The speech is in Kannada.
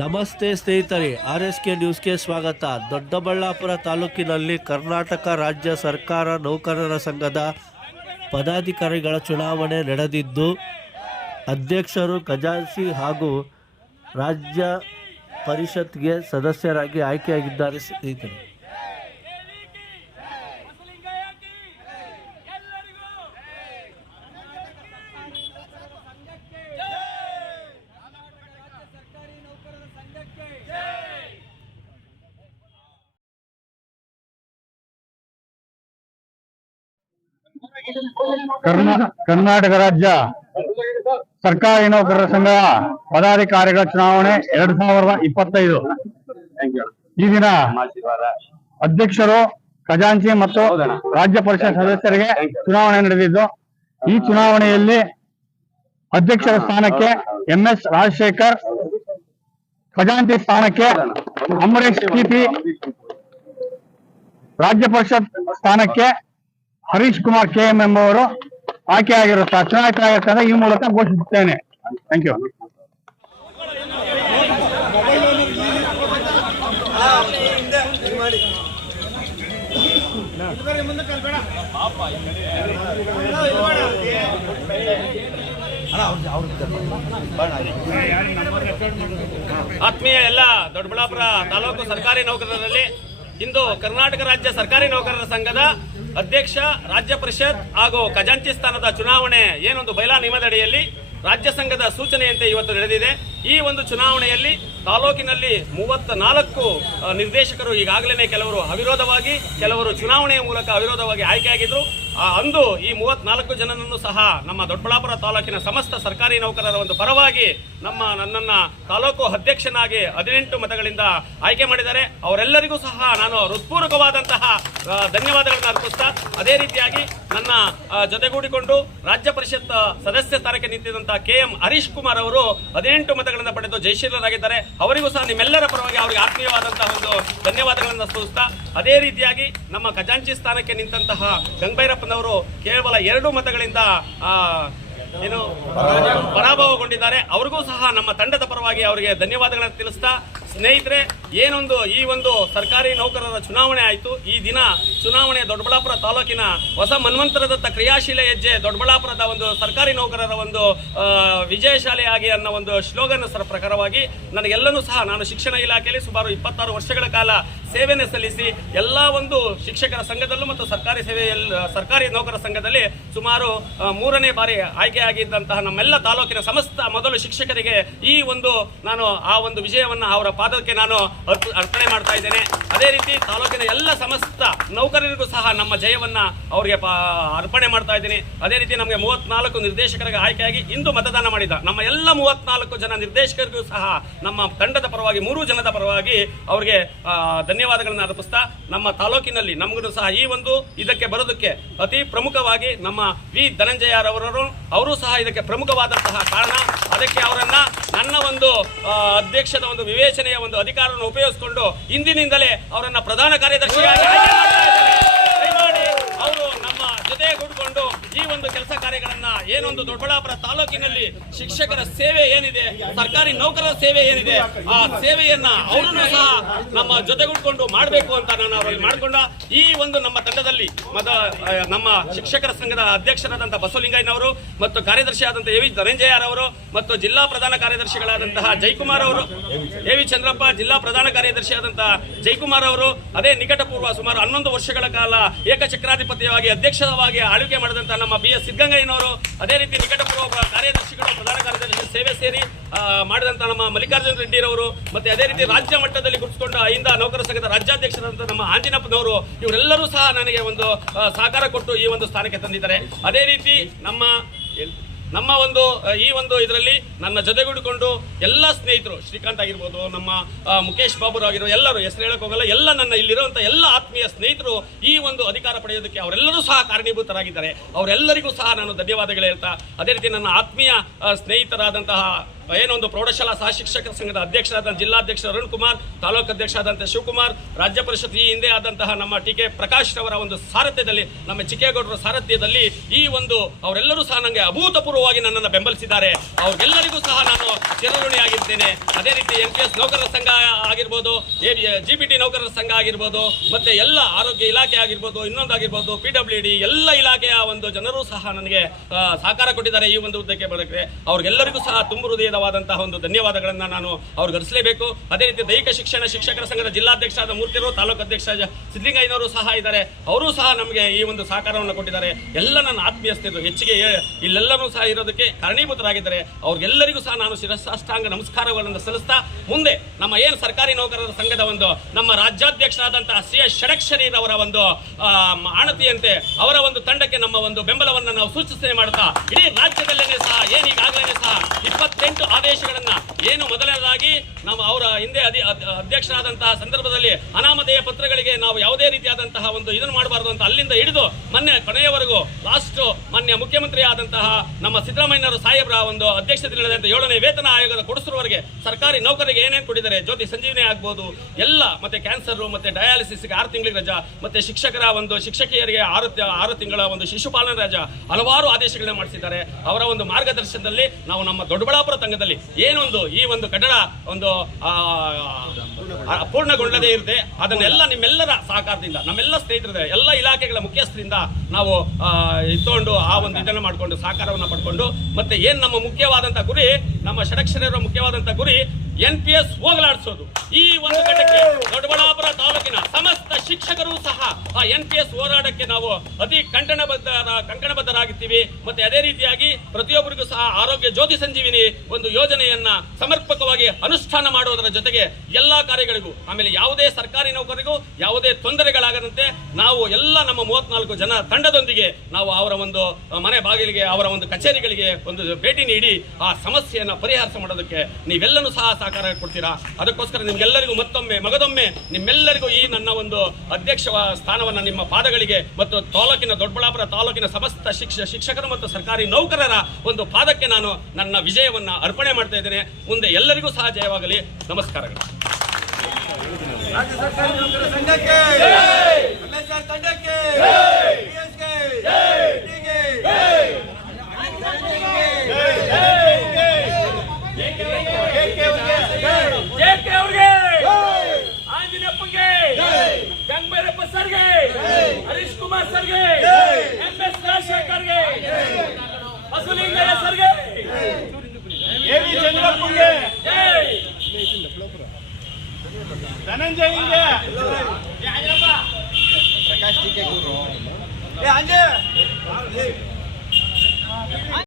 ನಮಸ್ತೆ ಸ್ನೇಹಿತರೆ ಆರ್ ಎಸ್ ಕೆ ನ್ಯೂಸ್ಗೆ ಸ್ವಾಗತ. ದೊಡ್ಡಬಳ್ಳಾಪುರ ತಾಲೂಕಿನಲ್ಲಿ ಕರ್ನಾಟಕ ರಾಜ್ಯ ಸರ್ಕಾರ ನೌಕರರ ಸಂಘದ ಪದಾಧಿಕಾರಿಗಳ ಚುನಾವಣೆ ನಡೆದಿದ್ದು, ಅಧ್ಯಕ್ಷರು ಖಜಾನ್ಸಿ ಹಾಗೂ ರಾಜ್ಯ ಪರಿಷತ್ಗೆ ಸದಸ್ಯರಾಗಿ ಆಯ್ಕೆಯಾಗಿದ್ದಾರೆ ಸ್ನೇಹಿತರೆ. ಕರ್ನಾಟಕ ರಾಜ್ಯ ಸರ್ಕಾರಿ ನೌಕರರ ಸಂಘ ಪದಾಧಿಕಾರಿಗಳ ಚುನಾವಣೆ ಎರಡ್ ಸಾವಿರದ ಇಪ್ಪತ್ತೈದು. ಈ ದಿನ ಅಧ್ಯಕ್ಷರು ಖಜಾಂಚಿ ಮತ್ತು ರಾಜ್ಯ ಪರಿಷತ್ ಸದಸ್ಯರಿಗೆ ಚುನಾವಣೆ ನಡೆದಿದ್ದು, ಈ ಚುನಾವಣೆಯಲ್ಲಿ ಅಧ್ಯಕ್ಷರ ಸ್ಥಾನಕ್ಕೆ ಎಂ ಎಸ್ ರಾಜಶೇಖರ್, ಖಜಾಂಚಿ ಸ್ಥಾನಕ್ಕೆ ಅಂಬರೀಶ್ ಟಿಪಿ ರಾಜ್ಯ ಪರಿಷತ್ ಸ್ಥಾನಕ್ಕೆ ಹರೀಶ್ ಕುಮಾರ್ ಕೆ ಎಂ ಎಂಬುವರು ಆಯ್ಕೆಯಾಗಿರುತ್ತಾರೆ ಚುನಾಯಿತರಾಗಿರ್ತಾರೆ ಈ ಮೂಲಕ ಘೋಷಿಸುತ್ತೇನೆ. ಥ್ಯಾಂಕ್ ಯು ಆತ್ಮೀಯ ಎಲ್ಲ ದೊಡ್ಡಬಳ್ಳಾಪುರ ತಾಲೂಕು ಸರ್ಕಾರಿ ನೌಕರರಲ್ಲಿ ಇಂದು ಕರ್ನಾಟಕ ರಾಜ್ಯ ಸರ್ಕಾರಿ ನೌಕರರ ಸಂಘದ ಅಧ್ಯಕ್ಷ ರಾಜ್ಯ ಪರಿಷತ್ ಹಾಗೂ ಖಜಾಂಚಿ ಸ್ಥಾನದ ಚುನಾವಣೆ ಏನೊಂದು ಬೈಲಾ ನಿಯಮದಡಿಯಲ್ಲಿ ರಾಜ್ಯ ಸಂಘದ ಸೂಚನೆಯಂತೆ ಇವತ್ತು ನಡೆದಿದೆ. ಈ ಒಂದು ಚುನಾವಣೆಯಲ್ಲಿ ತಾಲೂಕಿನಲ್ಲಿ ಮೂವತ್ತ ನಾಲ್ಕು ನಿರ್ದೇಶಕರು ಈಗಾಗಲೇ ಕೆಲವರು ಅವಿರೋಧವಾಗಿ ಕೆಲವರು ಚುನಾವಣೆಯ ಮೂಲಕ ಅವಿರೋಧವಾಗಿ ಆಯ್ಕೆಯಾಗಿದ್ರು. ಆ, ಅಂದು ಈ ಮೂವತ್ನಾಲ್ಕು ಜನರನ್ನು ಸಹ ನಮ್ಮ ದೊಡ್ಡಬಳ್ಳಾಪುರ ತಾಲೂಕಿನ ಸಮಸ್ತ ಸರ್ಕಾರಿ ನೌಕರರ ಒಂದು ಪರವಾಗಿ ನಮ್ಮ ನನ್ನನ್ನ ತಾಲೂಕು ಅಧ್ಯಕ್ಷನಾಗಿ ಹದಿನೆಂಟು ಮತಗಳಿಂದ ಆಯ್ಕೆ ಮಾಡಿದ್ದಾರೆ. ಅವರೆಲ್ಲರಿಗೂ ಸಹ ನಾನು ಹೃತ್ಪೂರ್ವಕವಾದಂತಹ ಧನ್ಯವಾದಗಳನ್ನು ಅರ್ಪಿಸ್ತಾ, ಅದೇ ರೀತಿಯಾಗಿ ನನ್ನ ಜೊತೆಗೂಡಿಕೊಂಡು ರಾಜ್ಯ ಪರಿಷತ್ ಸದಸ್ಯ ಸ್ಥಾನಕ್ಕೆ ನಿಂತಿದ್ದಂತಹ ಕೆ ಎಂ ಹರೀಶ್ ಕುಮಾರ್ ಅವರು ಹದಿನೆಂಟು ಮತಗಳನ್ನು ಪಡೆದು ಜಯಶೀಲರಾಗಿದ್ದಾರೆ. ಅವರಿಗೂ ಸಹ ನಿಮ್ಮೆಲ್ಲರ ಪರವಾಗಿ ಅವರಿಗೆ ಆತ್ಮೀಯವಾದಂತಹ ಒಂದು ಧನ್ಯವಾದಗಳನ್ನು ಸೂಚಿಸ್ತಾ ಅದೇ ರೀತಿಯಾಗಿ ನಮ್ಮ ಖಜಾಂಚಿ ಸ್ಥಾನಕ್ಕೆ ನಿಂತಹ ಗಂಗಭೈರಪ್ಪನವರು ಕೇವಲ ಎರಡು ಮತಗಳಿಂದ ಆ, ಏನು ಪರಾಭವಗೊಂಡಿದ್ದಾರೆ. ಅವ್ರಿಗೂ ಸಹ ನಮ್ಮ ತಂಡದ ಪರವಾಗಿ ಅವರಿಗೆ ಧನ್ಯವಾದಗಳನ್ನು ತಿಳಿಸ್ತಾ ಸ್ನೇಹಿತರೆ ಏನೊಂದು ಈ ಒಂದು ಸರ್ಕಾರಿ ನೌಕರರ ಚುನಾವಣೆ ಆಯಿತು. ಈ ದಿನ ಚುನಾವಣೆ ದೊಡ್ಡಬಳ್ಳಾಪುರ ತಾಲೂಕಿನ ಹೊಸ ಮನ್ವಂತರದತ್ತ ಕ್ರಿಯಾಶೀಲ ಹೆಜ್ಜೆ ದೊಡ್ಡಬಳ್ಳಾಪುರದ ಒಂದು ಸರ್ಕಾರಿ ನೌಕರರ ಒಂದು ವಿಜಯಶಾಲಿಯಾಗಿ ಅನ್ನೋ ಒಂದು ಶ್ಲೋಗನ್ ಸರ ಪ್ರಕಾರವಾಗಿ ನನಗೆಲ್ಲನೂ ಸಹ ನಾನು ಶಿಕ್ಷಣ ಇಲಾಖೆಯಲ್ಲಿ ಸುಮಾರು ಇಪ್ಪತ್ತಾರು ವರ್ಷಗಳ ಕಾಲ ಸೇವೆಯನ್ನು ಸಲ್ಲಿಸಿ ಎಲ್ಲ ಒಂದು ಶಿಕ್ಷಕರ ಸಂಘದಲ್ಲೂ ಮತ್ತು ಸರ್ಕಾರಿ ಸೇವೆಯಲ್ಲಿ ಸರ್ಕಾರಿ ನೌಕರ ಸಂಘದಲ್ಲಿ ಸುಮಾರು ಮೂರನೇ ಬಾರಿ ಆಯ್ಕೆಯಾಗಿದ್ದಂತಹ ನಮ್ಮೆಲ್ಲ ತಾಲೂಕಿನ ಸಮಸ್ತ ಮೊದಲು ಶಿಕ್ಷಕರಿಗೆ ಈ ಒಂದು ನಾನು ಆ ಒಂದು ವಿಜಯವನ್ನು ಅವರ ಪಾದಕ್ಕೆ ನಾನು ಅರ್ಪಣೆ ಮಾಡ್ತಾ ಇದ್ದೇನೆ. ಅದೇ ರೀತಿ ತಾಲೂಕಿನ ಎಲ್ಲ ಸಮಸ್ತ ನೌಕರರಿಗೂ ಸಹ ನಮ್ಮ ಜಯವನ್ನ ಅವರಿಗೆ ಅರ್ಪಣೆ ಮಾಡ್ತಾ ಇದ್ದೀನಿ. ಅದೇ ರೀತಿ ನಮಗೆ ಮೂವತ್ನಾಲ್ಕು ನಿರ್ದೇಶಕರಿಗೆ ಆಯ್ಕೆಯಾಗಿ ಇಂದು ಮತದಾನ ಮಾಡಿದ ನಮ್ಮ ಎಲ್ಲ ಮೂವತ್ನಾಲ್ಕು ಜನ ನಿರ್ದೇಶಕರಿಗೂ ಸಹ ನಮ್ಮ ತಂಡದ ಪರವಾಗಿ, ಮೂರು ಜನದ ಪರವಾಗಿ ಅವರಿಗೆ ಧನ್ಯವಾದಗಳನ್ನು ಅರ್ಪಿಸ್ತಾ, ನಮ್ಮ ತಾಲೂಕಿನಲ್ಲಿ ನಮಗೂ ಸಹ ಈ ಒಂದು ಇದಕ್ಕೆ ಬರೋದಕ್ಕೆ ಅತಿ ಪ್ರಮುಖವಾಗಿ ನಮ್ಮ ವಿ. ಧನಂಜಯ ಅವರು ಸಹ ಇದಕ್ಕೆ ಪ್ರಮುಖವಾದಂತಹ ಕಾರಣ. ಅದಕ್ಕೆ ಅವರನ್ನ ನನ್ನ ಒಂದು ಅಧ್ಯಕ್ಷದ ಒಂದು ವಿವೇಚನೆಯ ಒಂದು ಅಧಿಕಾರವನ್ನು ಉಪಯೋಗಿಸಿಕೊಂಡು ಇಂದಿನಿಂದಲೇ ಅವರನ್ನ ಪ್ರಧಾನ ಕಾರ್ಯದರ್ಶಿಯಾಗಿ. ಅವರು ನಮ್ಮ ಜೊತೆ ಕೂಡಿಕೊಂಡು ಒಂದು ಕೆಲಸ ಕಾರ್ಯಗಳನ್ನ ಏನೊಂದು ದೊಡ್ಡಬಳ್ಳಾಪುರ ತಾಲೂಕಿನಲ್ಲಿ ಶಿಕ್ಷಕರ ಸೇವೆ ಏನಿದೆ, ಸರ್ಕಾರಿ ನೌಕರರ ಸೇವೆ ಏನಿದೆ, ಆ ಸೇವೆಯನ್ನ ಅವರನ್ನು ಸಹ ನಮ್ಮ ಜೊತೆಗೂಡ್ಕೊಂಡು ಮಾಡಬೇಕು ಅಂತ ನಾನು ಅವರಲ್ಲಿ ಮಾಡಿಕೊಂಡ ಈ ಒಂದು ನಮ್ಮ ತಂಡದಲ್ಲಿ ಮತ ನಮ್ಮ ಶಿಕ್ಷಕರ ಸಂಘದ ಅಧ್ಯಕ್ಷರಾದಂತಹ ಬಸವಲಿಂಗಯ್ಯನವರು ಮತ್ತು ಕಾರ್ಯದರ್ಶಿಯಾದಂತಹ ಎ ವಿ ಅವರು ಮತ್ತು ಜಿಲ್ಲಾ ಪ್ರಧಾನ ಕಾರ್ಯದರ್ಶಿಗಳಾದಂತಹ ಜೈಕುಮಾರ್ ಅವರು, ಎ ವಿ ಚಂದ್ರಪ್ಪ, ಜಿಲ್ಲಾ ಪ್ರಧಾನ ಕಾರ್ಯದರ್ಶಿಯಾದಂತಹ ಜೈಕುಮಾರ್ ಅವರು, ಅದೇ ನಿಕಟಪೂರ್ವ ಸುಮಾರು ಹನ್ನೊಂದು ವರ್ಷಗಳ ಕಾಲ ಏಕಚಕ್ರಾಧಿಪತ್ಯವಾಗಿ, ಅಧ್ಯಕ್ಷವಾಗಿ ಆಳ್ವಿಕೆ ಮಾಡಿದಂತಹ ನಮ್ಮ ಬಿ ಎಸ್ ಸಿದ್ದಗಂಗಯ್ಯನವರು ಅದೇ ರೀತಿ ನಿಕಟಪೂರ್ವ ಕಾರ್ಯದರ್ಶಿಗಳು, ಪ್ರಧಾನ ಕಾರ್ಯದರ್ಶಿ ಸೇವೆ ಸೇರಿ ಮಾಡಿದಂಥ ನಮ್ಮ ಮಲ್ಲಿಕಾರ್ಜುನ ರೆಡ್ಡಿರವರು ಮತ್ತೆ ಅದೇ ರೀತಿ ರಾಜ್ಯ ಮಟ್ಟದಲ್ಲಿ ಗುರುತಿಸಿಕೊಂಡ ಅಹಿಂದ ನೌಕರ ಸಂಘದ ರಾಜ್ಯಾಧ್ಯಕ್ಷರಾದಂಥ ನಮ್ಮ ಆಂಜಿನಪ್ಪನವರು, ಇವರೆಲ್ಲರೂ ಸಹ ನನಗೆ ಒಂದು ಸಹಕಾರ ಕೊಟ್ಟು ಈ ಒಂದು ಸ್ಥಾನಕ್ಕೆ ತಂದಿದ್ದಾರೆ. ಅದೇ ರೀತಿ ನಮ್ಮ ನಮ್ಮ ಒಂದು ಈ ಒಂದು ಇದರಲ್ಲಿ ನನ್ನ ಜೊತೆಗೂಡಿಕೊಂಡು ಎಲ್ಲ ಸ್ನೇಹಿತರು, ಶ್ರೀಕಾಂತ್ ಆಗಿರ್ಬೋದು, ನಮ್ಮ ಮುಖೇಶ್ ಬಾಬು ಆಗಿರೋ ಎಲ್ಲರೂ, ಹೆಸರು ಹೇಳಕ್ ಹೋಗಲ್ಲ, ಎಲ್ಲ ನನ್ನ ಇಲ್ಲಿರುವಂತ ಎಲ್ಲ ಆತ್ಮೀಯ ಸ್ನೇಹಿತರು ಈ ಒಂದು ಅಧಿಕಾರ ಪಡೆಯೋದಕ್ಕೆ ಅವರೆಲ್ಲರೂ ಸಹ ಕಾರಣೀಭೂತರಾಗಿದ್ದಾರೆ. ಅವರೆಲ್ಲರಿಗೂ ಸಹ ನಾನು ಧನ್ಯವಾದಗಳು ಹೇಳ್ತಾ, ಅದೇ ರೀತಿ ನನ್ನ ಆತ್ಮೀಯ ಸ್ನೇಹಿತರಾದಂತಹ ಏನೊಂದು ಪ್ರೌಢಶಾಲಾ ಸಹ ಶಿಕ್ಷಕರ ಸಂಘದ ಅಧ್ಯಕ್ಷರಾದ ಜಿಲ್ಲಾಧ್ಯಕ್ಷ ಅರುಣ್ ಕುಮಾರ್, ತಾಲೂಕು ಅಧ್ಯಕ್ಷರಾದಂತಹ ಶಿವಕುಮಾರ್, ರಾಜ್ಯ ಪರಿಷತ್ ಈ ಹಿಂದೆ ಆದಂತಹ ನಮ್ಮ ಟಿ ಕೆ ಪ್ರಕಾಶ್ ರವರ ಒಂದು ಸಾರಥ್ಯದಲ್ಲಿ, ನಮ್ಮ ಚಿಕ್ಕೇಗೌಡರ ಸಾರಥ್ಯದಲ್ಲಿ ಈ ಒಂದು ಅವರೆಲ್ಲರೂ ಸಹ ನನಗೆ ಅಭೂತಪೂರ್ವವಾಗಿ ನನ್ನನ್ನು ಬೆಂಬಲಿಸಿದ್ದಾರೆ. ಅವರೆಲ್ಲರಿಗೂ ಸಹ ನಾನು ಚಿರಋಣಿಯಾಗಿದ್ದೇನೆ ಅದೇ ರೀತಿ ಎನ್ ಪಿ ಎಸ್ ನೌಕರರ ಸಂಘ ಆಗಿರ್ಬೋದು ಜಿ ಬಿ ಟಿ ನೌಕರರ ಸಂಘ ಆಗಿರ್ಬೋದು, ಮತ್ತೆ ಎಲ್ಲ ಆರೋಗ್ಯ ಇಲಾಖೆ ಆಗಿರ್ಬೋದು ಇನ್ನೊಂದಾಗಿರ್ಬೋದು ಪಿ ಡಬ್ಲ್ಯೂ ಡಿ, ಎಲ್ಲ ಇಲಾಖೆಯ ಒಂದು ಜನರು ಸಹ ನನಗೆ ಸಹಕಾರ ಕೊಟ್ಟಿದ್ದಾರೆ ಈ ಒಂದು ಹುದ್ದೆಗೆ ಬರೋಕ್ಕೆ ಅವ್ರಿಗೆಲ್ಲರಿಗೂ ಸಹ ತುಂಬು ಹೃದಯವಾದಂತಹ ಒಂದು ಧನ್ಯವಾದಗಳನ್ನ ನಾನು ಅವ್ರು ಅರ್ಸಲೇಬೇಕು ಅದೇ ರೀತಿ ದೈಹಿಕ ಶಿಕ್ಷಣ ಶಿಕ್ಷಕರ ಸಂಘದ ಜಿಲ್ಲಾಧ್ಯಕ್ಷರಾದ ಮೂರ್ತಿರು ತಾಲೂಕು ಅಧ್ಯಕ್ಷ ಸಿದ್ದಲಿಂಗಯ್ಯನವರು ಸಹ ಇದ್ದಾರೆ. ಅವರು ಸಹ ನಮಗೆ ಈ ಒಂದು ಸಹಕಾರವನ್ನು ಕೊಟ್ಟಿದ್ದಾರೆ. ಎಲ್ಲ ನನ್ನ ಸ್ನೇಹಿತರು ಹೆಚ್ಚಿಗೆ ಇಲ್ಲೆಲ್ಲರೂ ಸಹ ಇರೋದಕ್ಕೆ ಕಾರಣೀಭೂತರಾಗಿದ್ದಾರೆ. ಅವ್ರಿಗೆಲ್ಲರಿಗೂ ಸಹ ನಾನು ಶಿರಸಾಷ್ಟಾಂಗ ನಮಸ್ಕಾರಗಳನ್ನು ಸಲ್ಲಿಸ್ತಾ ಮುಂದೆ ನಮ್ಮ ಏನು ಸರ್ಕಾರಿ ನೌಕರರ ಸಂಘದ ಒಂದು ನಮ್ಮ ರಾಜ್ಯಾಧ್ಯಕ್ಷರಾದಂತಹ ಸಿ ಎಸ್ ಷಡಕ್ಷರಿರವರ ಒಂದು ಆ, ಆಣತಿಯಂತೆ ಅವರ ಒಂದು ತಂಡಕ್ಕೆ ನಮ್ಮ ಒಂದು ಬೆಂಬಲವನ್ನು ನಾವು ಸೂಚನೆ ಮಾಡುತ್ತಾ ಇಡೀ ರಾಜ್ಯದಲ್ಲೇ ಸಹ ಏನೀಗಾಗಲೇ ಸಹ ಇಪ್ಪತ್ತೆಂಟು ಆದೇಶಗಳನ್ನ ಏನು ಮೊದಲನೇದಾಗಿ ನಮ್ಮ ಅವರ ಹಿಂದೆ ಅಧ್ಯಕ್ಷರಾದಂತಹ ಸಂದರ್ಭದಲ್ಲಿ ಅನಾಮಧೇಯ ಪತ್ರಗಳಿಗೆ ನಾವು ಯಾವುದೇ ರೀತಿಯಾದಂತಹ ಒಂದು ಇದನ್ನು ಮಾಡಬಾರದು ಅಂತ ಅಲ್ಲಿಂದ ಹಿಡಿದು ಮೊನ್ನೆ ಕೊನೆಯವರೆಗೂ ಲಾಸ್ಟ್ ಮಾನ್ಯ ಮುಖ್ಯಮಂತ್ರಿ ಆದಂತಹ ನಮ್ಮ ಸಿದ್ದರಾಮಯ್ಯನವರು ಸಾಹೇಬ್ರ ಒಂದು ಅಧ್ಯಕ್ಷತೆ ಏಳನೇ ವೇತನ ಆಯೋಗದ ಕೊಡಿಸುವವರೆಗೆ ಸರ್ಕಾರಿ ನೌಕರಿಗೆ ಏನೇನು ಕೊಟ್ಟಿದ್ದಾರೆ ಜ್ಯೋತಿ ಸಂಜೀವನಿ ಆಗ್ಬೋದು, ಎಲ್ಲ ಮತ್ತೆ ಕ್ಯಾನ್ಸರ್ ಮತ್ತೆ ಡಯಾಲಿಸಿಸ್ಗೆ ಆರು ತಿಂಗಳಿಗೆ ರಜಾ, ಮತ್ತೆ ಶಿಕ್ಷಕರ ಒಂದು ಶಿಕ್ಷಕಿಯರಿಗೆ ಆರು ಆರು ತಿಂಗಳ ಒಂದು ಶಿಶುಪಾಲನ ರಜಾ ಹಲವಾರು ಆದೇಶಗಳನ್ನ ಮಾಡಿಸಿದ್ದಾರೆ. ಅವರ ಒಂದು ಮಾರ್ಗದರ್ಶನದಲ್ಲಿ ನಾವು ನಮ್ಮ ದೊಡ್ಡಬಳ್ಳಾಪುರ ತಂಗದಲ್ಲಿ ಏನೊಂದು ಈ ಒಂದು ಕಟ್ಟಡ ಒಂದು ಆ, ಆ, ಪೂರ್ಣಗೊಳ್ಳದೇ ಇರುತ್ತೆ ಅದನ್ನೆಲ್ಲ ನಿಮ್ಮೆಲ್ಲರ ಸಹಕಾರದಿಂದ ನಮ್ಮೆಲ್ಲ ಸ್ನೇಹಿತರದ ಎಲ್ಲ ಇಲಾಖೆಗಳ ಮುಖ್ಯಸ್ಥರಿಂದ ನಾವು ಇಟ್ಕೊಂಡು ಆ ಒಂದು ಇದನ್ನು ಮಾಡಿಕೊಂಡು ಸಹಕಾರವನ್ನು ಪಡ್ಕೊಂಡು ಮತ್ತೆ ಏನ್ ನಮ್ಮ ಮುಖ್ಯವಾದಂತ ಗುರಿ ನಮ್ಮ ಷಡಕ್ಷರರ ಮುಖ್ಯವಾದಂತ ಗುರಿ ಎನ್ ಪಿ ಎಸ್ ಹೋಗಲಾಡಿಸೋದು. ಈ ಒಂದು ಘಟಕ್ಕೆ ದೊಡ್ಡಬಳ್ಳಾಪುರ ತಾಲೂಕಿನ ಸಮಸ್ತ ಶಿಕ್ಷಕರು ಸಹ ಆ ಎನ್ ಪಿ ಎಸ್ ಹೋರಾಟಕ್ಕೆ ನಾವು ಅತಿ ಕಂಕಣಬದ್ಧ ಕಂಕಣಬದ್ಧರಾಗಿರ್ತೀವಿ. ಮತ್ತೆ ಅದೇ ರೀತಿಯಾಗಿ ಪ್ರತಿಯೊಬ್ಬರಿಗೂ ಸಹ ಆರೋಗ್ಯ ಜ್ಯೋತಿ ಸಂಜೀವಿನಿ ಒಂದು ಯೋಜನೆಯನ್ನ ಸಮರ್ಪಕವಾಗಿ ಅನುಷ್ಠಾನ ಮಾಡುವುದರ ಜೊತೆಗೆ ಎಲ್ಲಾ ಕಾರ್ಯಗಳಿಗೂ ಆಮೇಲೆ ಯಾವುದೇ ಸರ್ಕಾರಿ ನೌಕರಿಗೂ ಯಾವುದೇ ತೊಂದರೆಗಳಾಗದಂತೆ ನಾವು ಎಲ್ಲ ನಮ್ಮ ಮೂವತ್ನಾಲ್ಕು ಜನ ತಂಡದೊಂದಿಗೆ ನಾವು ಅವರ ಒಂದು ಮನೆ ಬಾಗಿಲಿಗೆ, ಅವರ ಒಂದು ಕಚೇರಿಗಳಿಗೆ ಒಂದು ಭೇಟಿ ನೀಡಿ ಆ ಸಮಸ್ಯೆಯನ್ನು ಪರಿಹಾರ ಮಾಡೋದಕ್ಕೆ ನೀವೆಲ್ಲರೂ ಸಹ ಸಹಕಾರ ಕೊಡ್ತೀರಾ? ಅದಕ್ಕೋಸ್ಕರ ನಿಮ್ಗೆಲ್ಲರಿಗೂ ಮತ್ತೊಮ್ಮೆ, ಮಗದೊಮ್ಮೆ ನಿಮ್ಮೆಲ್ಲರಿಗೂ ಈ ನನ್ನ ಒಂದು ಅಧ್ಯಕ್ಷ ಸ್ಥಾನವನ್ನು ನಿಮ್ಮ ಪಾದಗಳಿಗೆ ಮತ್ತು ತಾಲೂಕಿನ ದೊಡ್ಡಬಳ್ಳಾಪುರ ತಾಲೂಕಿನ ಸಮಸ್ತ ಶಿಕ್ಷ, ಶಿಕ್ಷಕರು ಮತ್ತು ಸರ್ಕಾರಿ ನೌಕರರ ಒಂದು ಪಾದಕ್ಕೆ ನಾನು ನನ್ನ ವಿಜಯವನ್ನು ಅರ್ಪಣೆ ಮಾಡ್ತಾ ಇದ್ದೇನೆ. ಮುಂದೆ ಎಲ್ಲರಿಗೂ ಸಹ ಜಯವಾಗಲಿ. ನಮಸ್ಕಾರಗಳು. ರಾಜ್ಯ ಸರ್ಕಾರಿ ನೌಕರರ ಸಂಘಕ್ಕೆ ಎಂಎಸ್ಆರ್ ತಂಡಕ್ಕೆ ಪಿಎಸ್ಗೆ ಪಿಟಿಗೆ ಜೆಕೆ ಅವ್ರಿಗೆ ಆಂಜನೇಯಪ್ಪಗೆ ಗಂಗಬೈರಪ್ಪ ಸರ್ಗೆ ಹರೀಶ್ ಕುಮಾರ್ ಸರ್ಗೆ ಎಂ ಎಸ್ ರಾಜಶೇಖರ್ಗೆ ಬಸವಲಿಂಗಯ್ಯ ಸರ್ಗೆ ಎವಿ ಚಂದ್ರಪ್ಪಗೆ ಜೈ ಧನಂಜಯಂಗೆ ಪ್ರಕಾಶ್ ಟಿಕೆ ಗುರು. ಏ ಅಂಜೆ